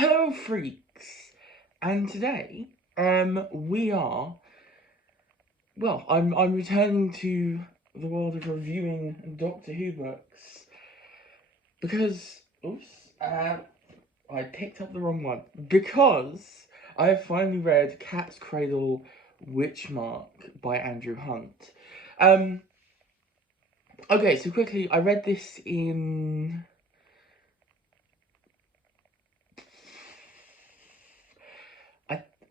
Hello, freaks, and today, we are. Well, I'm returning to the world of reviewing Doctor Who books because, I picked up the wrong one because I have finally read Cat's Cradle, Witchmark by Andrew Hunt. Um, okay, so quickly, I read this in.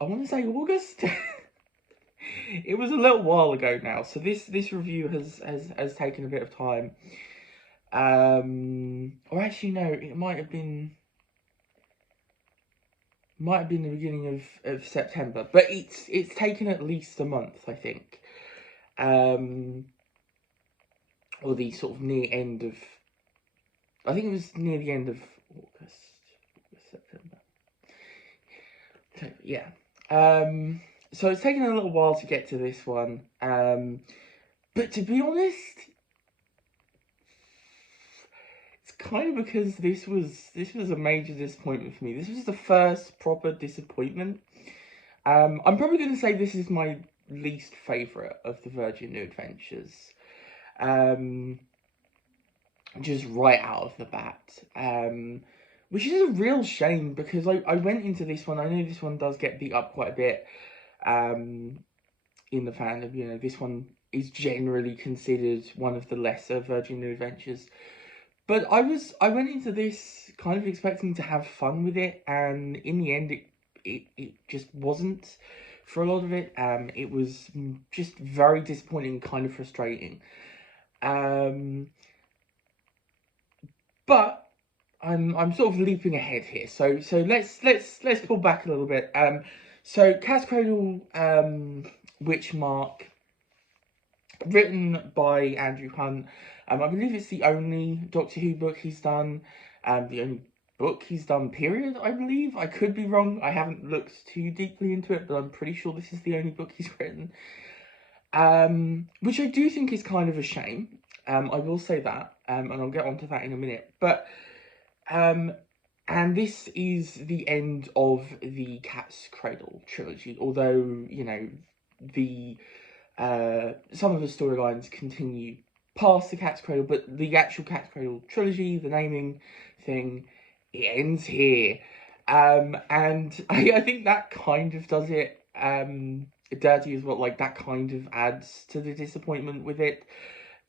I want to say August. It was a little while ago now, so this review has taken a bit of time. Or actually no, it might have been the beginning of September, but it's taken at least a month, I think. Or the sort of near end of, I think it was near the end of September. So, yeah. So it's taken a little while to get to this one. But to be honest, it's kind of because this was a major disappointment for me. This was the first proper disappointment. I'm probably going to say this is my least favourite of the Virgin New Adventures. Just right out of the bat. Which is a real shame because I went into this one, I know this one does get beat up quite a bit in the fandom. You know, this one is generally considered one of the lesser Virgin New Adventures. But I went into this kind of expecting to have fun with it, and in the end it just wasn't for a lot of it. It was just very disappointing, kind of frustrating. But I'm sort of leaping ahead here. So let's pull back a little bit. So Cat's Cradle, Witchmark, written by Andrew Hunt. I believe it's the only Doctor Who book he's done. The only book he's done, period, I believe. I could be wrong. I haven't looked too deeply into it, but I'm pretty sure this is the only book he's written. Which I do think is kind of a shame. I will say that. And I'll get onto that in a minute. But, and this is the end of the Cat's Cradle trilogy. Although, you know, some of the storylines continue past the Cat's Cradle, but the actual Cat's Cradle trilogy, the naming thing, it ends here. And I think that kind of does it dirty as well. Like, that kind of adds to the disappointment with it.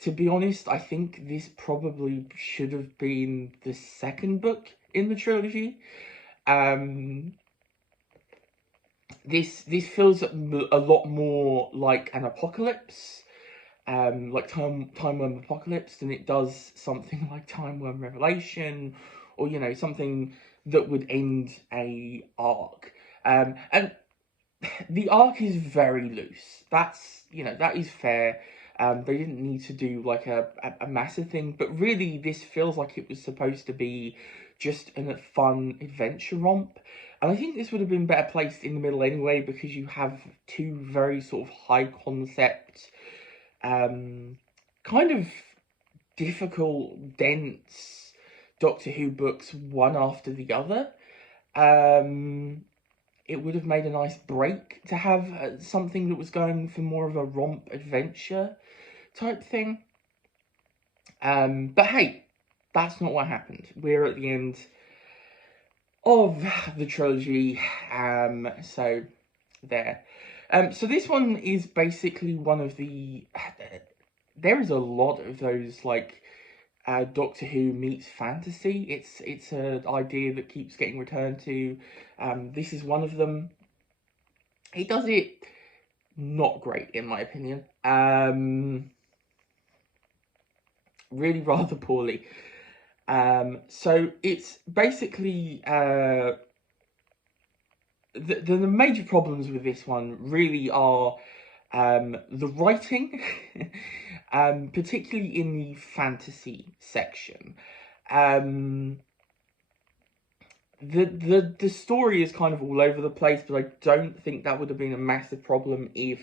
To be honest, I think this probably should have been the second book in the trilogy. This feels a lot more like an apocalypse, like Time Worm Apocalypse, than it does something like Time Worm Revelation, or, you know, something that would end a arc. And the arc is very loose. That's, you know, that is fair. They didn't need to do like a massive thing, but really this feels like it was supposed to be just a fun adventure romp. And I think this would have been better placed in the middle anyway, because you have two very sort of high concept, kind of difficult, dense Doctor Who books, one after the other. It would have made a nice break to have something that was going for more of a romp adventure type thing. But hey, that's not what happened. We're at the end of the trilogy, so there. So this one is basically one of the... There is a lot of those, like, Doctor Who meets fantasy. It's an idea that keeps getting returned to. This is one of them. It does it not great, in my opinion. Really rather poorly. So it's basically the major problems with this one really are the writing, particularly in the fantasy section. The story is kind of all over the place, but I don't think that would have been a massive problem if,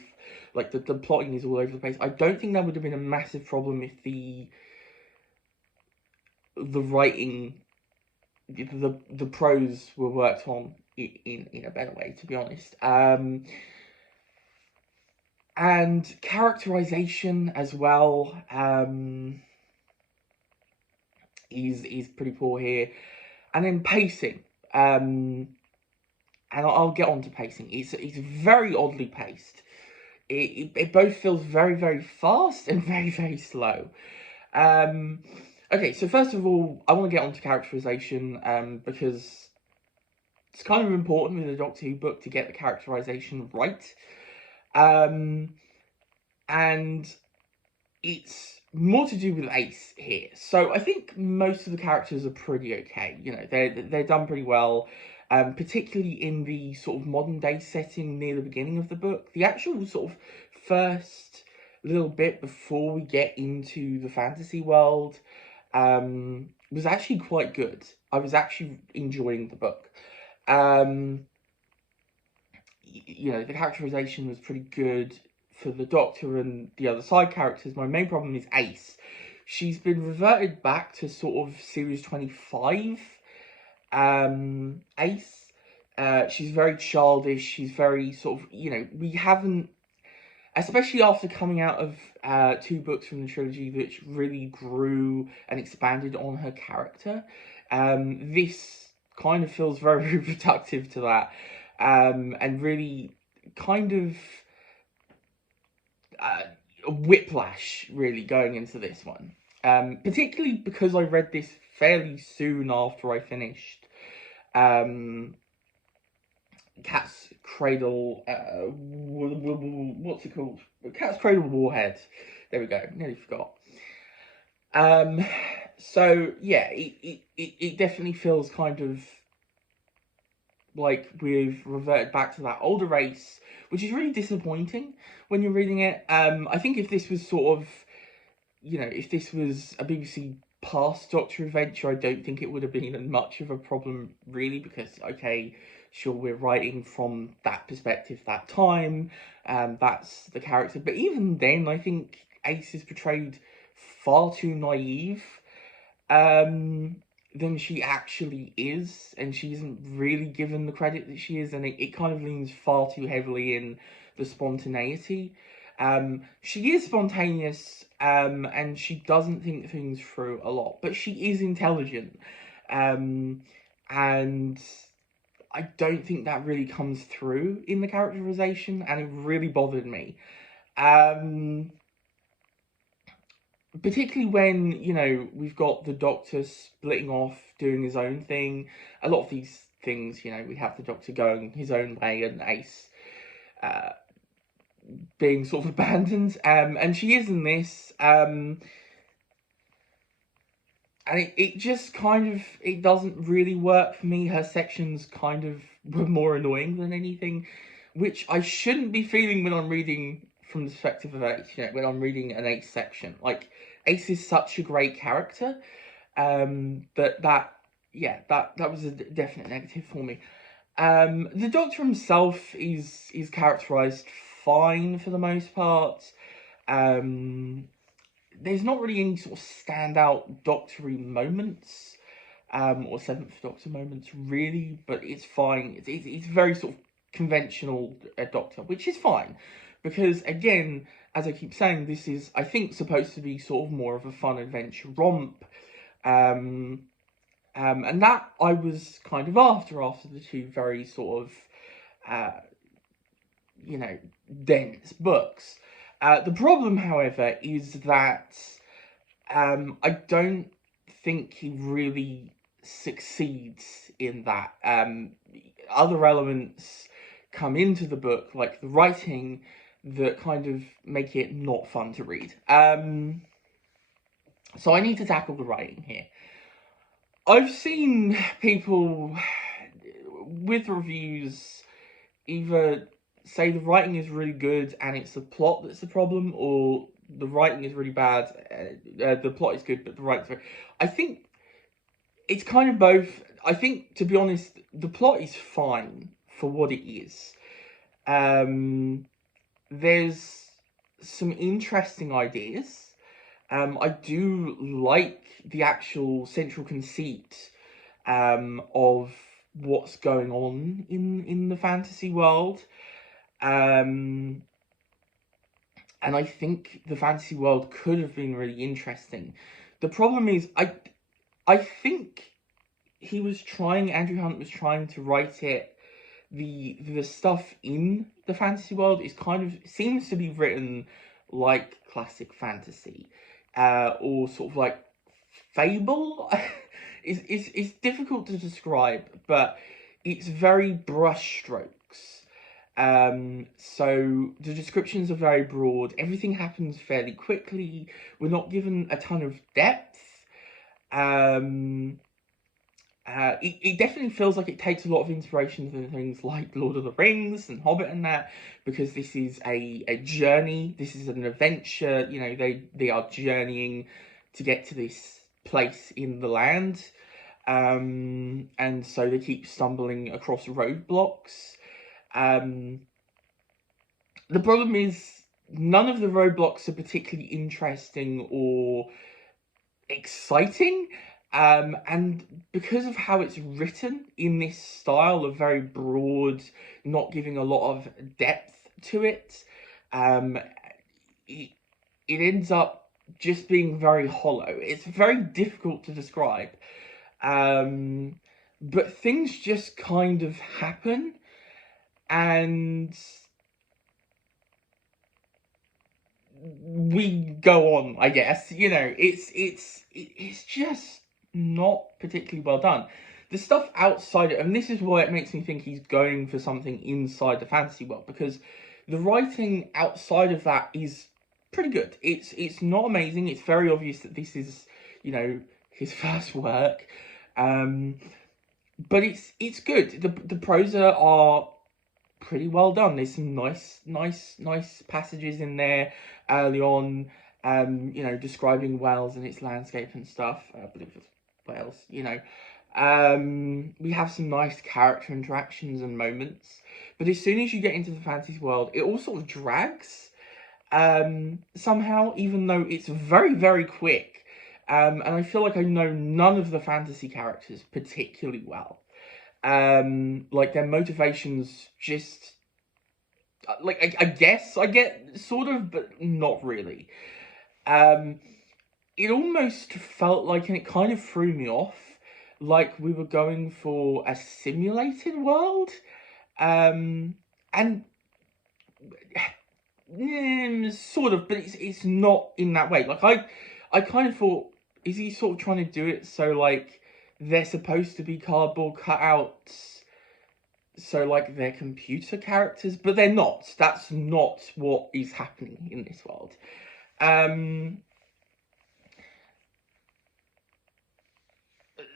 like, the plotting is all over the place. I don't think that would have been a massive problem if the writing the prose were worked on in a better way, to be honest. And characterization as well is pretty poor here. And then pacing. And I'll get on to pacing. It's very oddly paced. It both feels very, very fast and very, very slow. Okay, so first of all, I want to get on to characterization because it's kind of important with a Doctor Who book to get the characterization right. And it's more to do with Ace here. So I think most of the characters are pretty okay. You know, they're done pretty well. Particularly in the sort of modern day setting near the beginning of the book. The actual sort of first little bit before we get into the fantasy world was actually quite good. I was actually enjoying the book. You know, the characterization was pretty good for the Doctor and the other side characters. My main problem is Ace. She's been reverted back to sort of series 25. Ace. She's very childish. She's very sort of, you know, we haven't, especially after coming out of 2 books from the trilogy which really grew and expanded on her character. This kind of feels very reproductive to that. And really kind of a whiplash, really, going into this one. Particularly because I read this fairly soon after I finished Cat's Cradle, what's it called? Cat's Cradle Warhead. There we go, nearly forgot. So, yeah, it definitely feels kind of like we've reverted back to that older race, which is really disappointing when you're reading it. I think if this was sort of, you know, if this was a BBC past Doctor adventure, I don't think it would have been much of a problem, really, because, okay, sure, we're writing from that perspective, that time, that's the character. But even then, I think Ace is portrayed far too naive than she actually is, and she isn't really given the credit that she is, and it kind of leans far too heavily in the spontaneity. She is spontaneous, and she doesn't think things through a lot, but she is intelligent, and I don't think that really comes through in the characterization, and it really bothered me. Particularly when, you know, we've got the Doctor splitting off, doing his own thing. A lot of these things, you know, we have the Doctor going his own way and Ace being sort of abandoned. And she is in this. And it just kind of, it doesn't really work for me. Her sections kind of were more annoying than anything, which I shouldn't be feeling when I'm reading from the perspective of Ace, you know, when I'm reading an Ace section. Like, Ace is such a great character, that was a definite negative for me. The Doctor himself is characterized fine for the most part. There's not really any sort of standout Doctory moments, or Seventh Doctor moments, really, but it's fine. It's very sort of conventional Doctor, which is fine, because, again, as I keep saying, this is, I think, supposed to be sort of more of a fun adventure romp, and that I was kind of after the 2 very sort of, you know, dense books. The problem, however, is that I don't think he really succeeds in that. Other elements come into the book, like the writing, that kind of make it not fun to read. So I need to tackle the writing here. I've seen people with reviews either say the writing is really good and it's the plot that's the problem, or the writing is really bad, the plot is good but the writing's very... I think it's kind of both. I think, to be honest, the plot is fine for what it is. There's some interesting ideas. I do like the actual central conceit of what's going on in the fantasy world. And I think the fantasy world could have been really interesting. The problem is, I think Andrew Hunt was trying to write it. The stuff in the fantasy world is seems to be written like classic fantasy, or sort of like fable. It's difficult to describe, but it's very brushstrokes. So the descriptions are very broad. Everything happens fairly quickly. We're not given a ton of depth. It definitely feels like it takes a lot of inspiration from things like Lord of the Rings and Hobbit and that, because this is a journey. This is an adventure. You know, they are journeying to get to this place in the land, and so they keep stumbling across roadblocks. The problem is none of the roadblocks are particularly interesting or exciting. And because of how it's written in this style of very broad, not giving a lot of depth to it, it ends up just being very hollow. It's very difficult to describe. But things just kind of happen, and we go on, I guess. You know, it's just not particularly well done. The stuff outside it, and this is why it makes me think he's going for something inside the fantasy world, because the writing outside of that is pretty good. It's not amazing. It's very obvious that this is, you know, his first work. But it's good. The prosa are pretty well done. There's some nice passages in there early on, you know, describing Wales and its landscape and stuff. I believe it's Wales, you know. We have some nice character interactions and moments, but as soon as you get into the fantasy world, it all sort of drags, somehow, even though it's very, very quick. And I feel like I know none of the fantasy characters particularly well. Like their motivations just, like, I guess I get sort of, but not really. It almost felt like, and it kind of threw me off, like we were going for a simulated world. And sort of, but it's not in that way. Like I kind of thought, is he sort of trying to do it so like they're supposed to be cardboard cutouts, so like they're computer characters, but they're not. That's not what is happening in this world.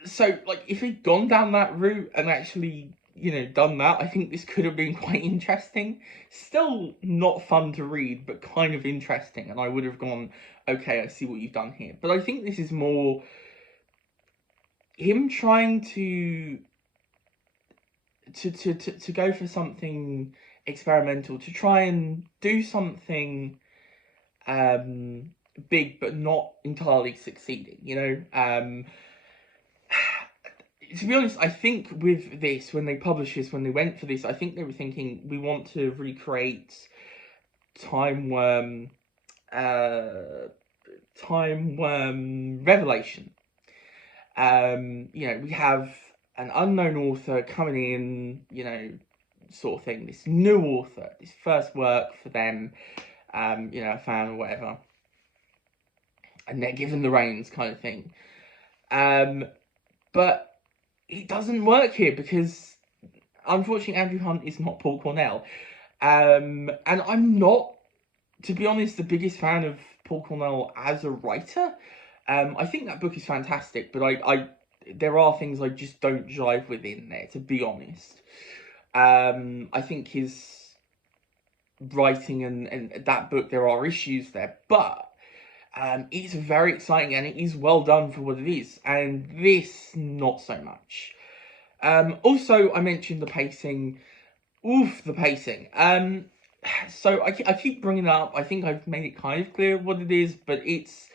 So like if he'd gone down that route and actually, you know, done that, I think this could have been quite interesting. Still not fun to read, but kind of interesting, and I would have gone, okay, I see what you've done here. But I think this is more him trying to go for something experimental, to try and do something big, but not entirely succeeding, you know. To be honest, I think with this, when they published this, when they went for this, I think they were thinking, we want to recreate Time Worm Revelation. You know, we have an unknown author coming in, you know, sort of thing. This new author, this first work for them, you know, a fan or whatever, and they're given the reins, kind of thing. But it doesn't work here because, unfortunately, Andrew Hunt is not Paul Cornell, and I'm not, to be honest, the biggest fan of Paul Cornell as a writer. I think that book is fantastic, but there are things I just don't jive with in there, to be honest. I think his writing and that book, there are issues there, but it's very exciting and it is well done for what it is, and this, not so much. Also, I mentioned the pacing. Oof, the pacing. So I keep bringing it up. I think I've made it kind of clear what it is, but it's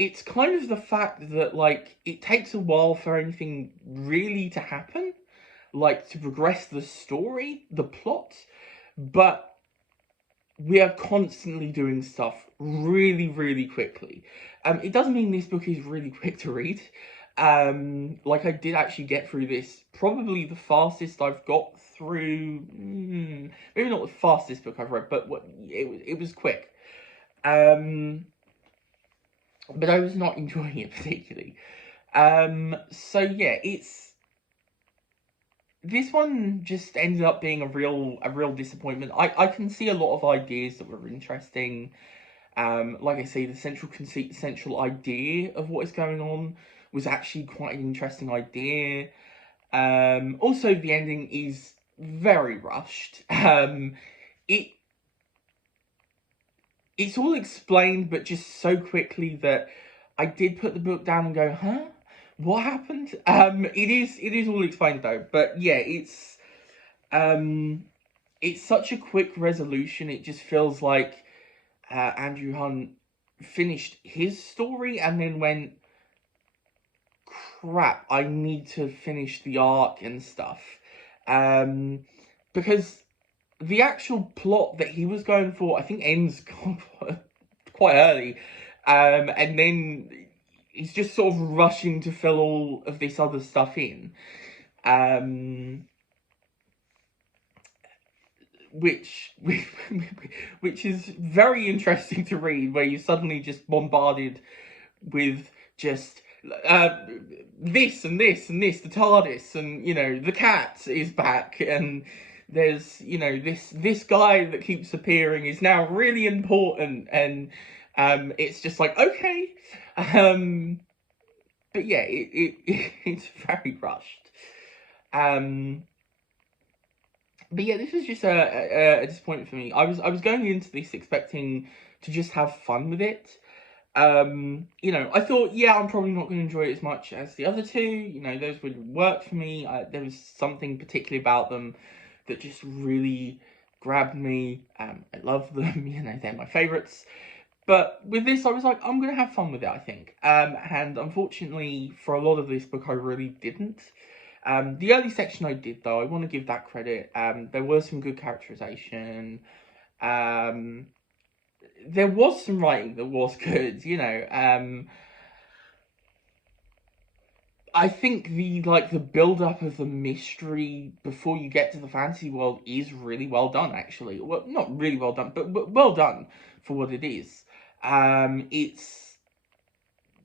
it's kind of the fact that, like, it takes a while for anything really to happen, like, to progress the story, the plot, but we are constantly doing stuff really, really quickly. It doesn't mean this book is really quick to read. Like, I did actually get through this, probably the fastest I've got through, maybe not the fastest book I've read, but it was quick. But I was not enjoying it particularly. So yeah, this one just ended up being a real disappointment. I can see a lot of ideas that were interesting. Like I say, the central conceit, the central idea of what is going on was actually quite an interesting idea. Also, the ending is very rushed. It it's all explained, but just so quickly that I did put the book down and go, huh? What happened? It is all explained though, but yeah, it's such a quick resolution. It just feels like Andrew Hunt finished his story and then went, crap, I need to finish the arc and stuff. Because the actual plot that he was going for, I think, ends quite early. And then he's just sort of rushing to fill all of this other stuff in. Which is very interesting to read, where you're suddenly just bombarded with just this and this and this, the TARDIS, and the cat is back, and there's this guy that keeps appearing is now really important, and it's just like, okay, but yeah, it's very rushed. But yeah, this was just a disappointment for me. I was going into this expecting to just have fun with it. I thought, yeah, I'm probably not going to enjoy it as much as the other two. Those would work for me. There was something particularly about them that just really grabbed me. I love them. They're my favourites. But with this, I was like, I'm going to have fun with it, I think. And unfortunately, for a lot of this book, I really didn't. The early section I did, though. I want to give that credit. There was some good characterization. There was some writing that was good, I think the build up of the mystery before you get to the fantasy world is really well done, actually. Well, not really well done, but well done for what it is. It's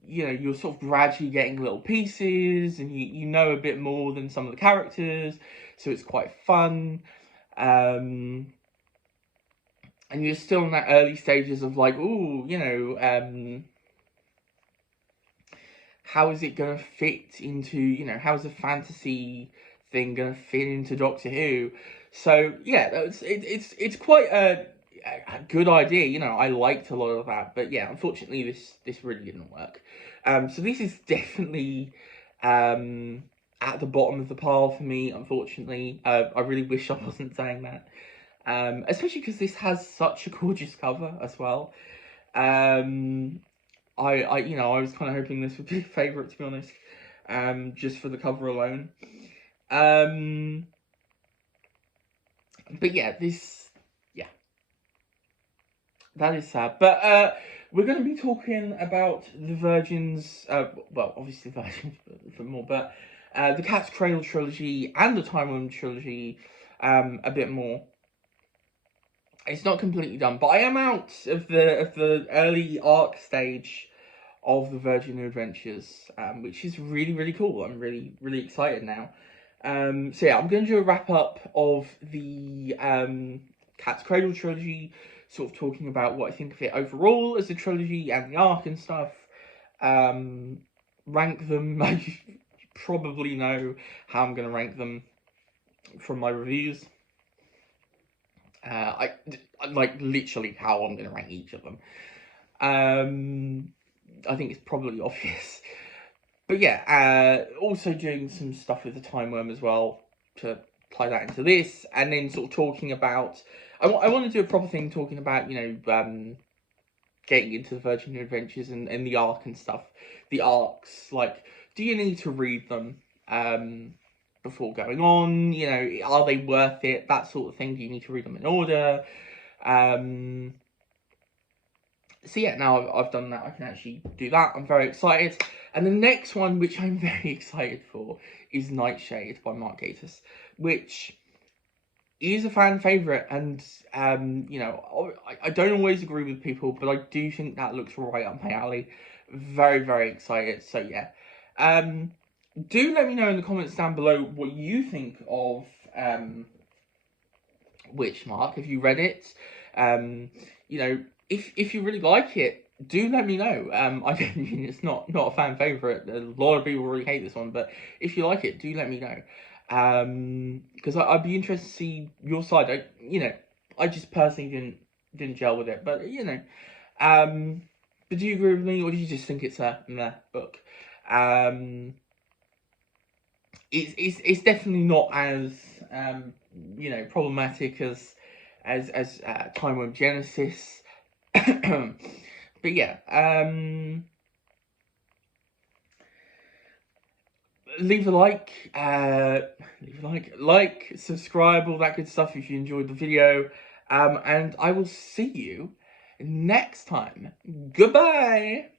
you're sort of gradually getting little pieces, and you know a bit more than some of the characters, so it's quite fun. And you're still in that early stages of like, ooh, how is it going to fit into, how is a fantasy thing going to fit into Doctor Who? So yeah, it's quite a good idea. I liked a lot of that, but yeah, unfortunately, this really didn't work. So this is definitely at the bottom of the pile for me. Unfortunately, I really wish I wasn't saying that, especially because this has such a gorgeous cover as well. I was kind of hoping this would be a favourite, to be honest, just for the cover alone. But yeah, that is sad. But we're going to be talking about the Virgins, well, obviously Virgins for more, but the Cat's Cradle trilogy and the Time Worm trilogy a bit more. It's not completely done, but I am out of the early arc stage of the Virgin New Adventures, which is really, really cool. I'm really, really excited now. So yeah, I'm going to do a wrap up of the Cat's Cradle trilogy, sort of talking about what I think of it overall as a trilogy and the arc and stuff. Rank them. You probably know how I'm going to rank them from my reviews. I like literally how I'm going to rank each of them. I think it's probably obvious. But yeah, also doing some stuff with the Time Worm as well to apply that into this, and then sort of talking about. I want to do a proper thing talking about getting into the Virgin Adventures and the arc and stuff, the arcs, like, do you need to read them before going on? You know, are they worth it? That sort of thing. Do you need to read them in order? So yeah, now I've done that, I can actually do that. I'm very excited. And the next one, which I'm very excited for, is Nightshade by Mark Gatiss, which is a fan favourite. And, you know, I don't always agree with people, but I do think that looks right up my alley. Very, very excited. So yeah. Do let me know in the comments down below what you think of Witchmark. Have you read it? You know, if you really like it, do let me know. I don't mean it's not a fan favourite. A lot of people really hate this one, but if you like it, do let me know. Because I'd be interested to see your side. You know, I just personally didn't gel with it, but you know, but do you agree with me, or do you just think it's a meh book? It's definitely not as you know, problematic as Time Worm Genesis. But yeah, leave a like, subscribe, all that good stuff if you enjoyed the video. And I will see you next time. Goodbye.